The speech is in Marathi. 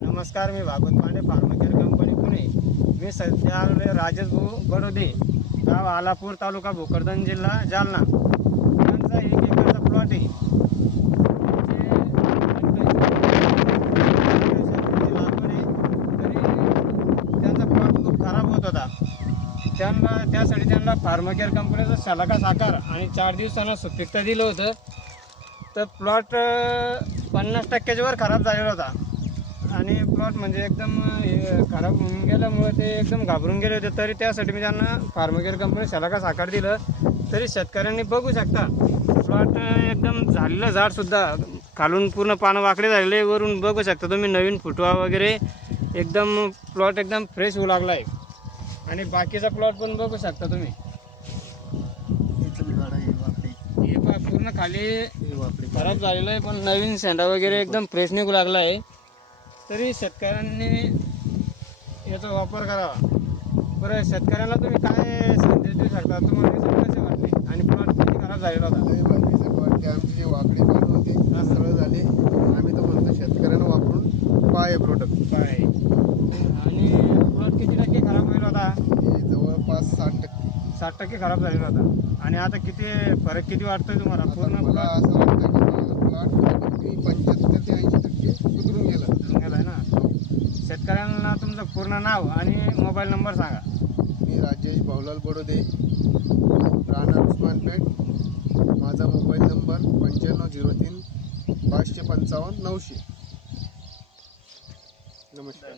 नमस्कार मी भागवत पांडे फार्माकेअर कंपनी पुणे. मी सध्या राजेश भाऊ बडोदे गाव आलापूर तालुका भोकरदन जिल्हा जालना. त्यांचा एक एकरचा प्लॉट आहे. लागवड आहे, तरी त्यांचा प्लॉट खूप खराब होत होता. त्यांना त्यासाठी त्यांना फार्माकेअर कंपनीचा सलाका साकार आणि चार दिवसांना सुपिकता दिलं होतं. तर प्लॉट पन्नास टक्क्याच्या वर खराब झालेला होता. आणि प्लॉट म्हणजे एकदम हे खराब होऊन गेल्यामुळे ते एकदम घाबरून गेले होते. तरी त्यासाठी मी त्यांना फार्माकेअर कंपनी सलाका साकार दिलं. तरी शेतकऱ्यांनी बघू शकता प्लॉट एकदम झालेलं झाडसुद्धा खालून पूर्ण पानं वाकडे झालेले वरून बघू शकता तुम्ही. नवीन फुटवा वगैरे. एकदम प्लॉट एकदम फ्रेश होऊ लागला आहे आणि बाकीचा प्लॉट पण बघू शकता तुम्ही. हे पूर्ण खाली खराब झालेलं आहे पण नवीन शेंडा वगैरे एकदम फ्रेश निघू लागला आहे तरी शेतकऱ्यांनी याचा वापर करावा. बरं शेतकऱ्यांना तुम्ही काय संदेश देऊ शकता? तुम्हाला result कसे वाटले? आणि प्लॉट किती खराब झालेला होता? लय बाकीचं वाटते. आमचे जे वाकडे पानं होते ते सरळ झाले. आम्ही तर म्हणतो शेतकऱ्यांना वापरून पाय प्रोडक्ट काय आणि प्लॉट किती टक्के खराब होईल होता हे जवळपास साठ टक्के. साठ टक्के खराब झालेला होता. आणि आता किती फरक किती वाटतोय तुम्हाला? पूर्ण मला प्लॉट असं वाटतं की प्लॉट पंच्याहत्तर ते शेतकऱ्यांना तुमचं पूर्ण नाव आणि मोबाईल नंबर सांगा. मी राजेश भाऊलाल बडोदे राहणार उस्मानपेठ माझा मोबाईल नंबर पंच्याण्णव झिरो तीन पाचशे पंचावन्न नऊशे. नमस्कार.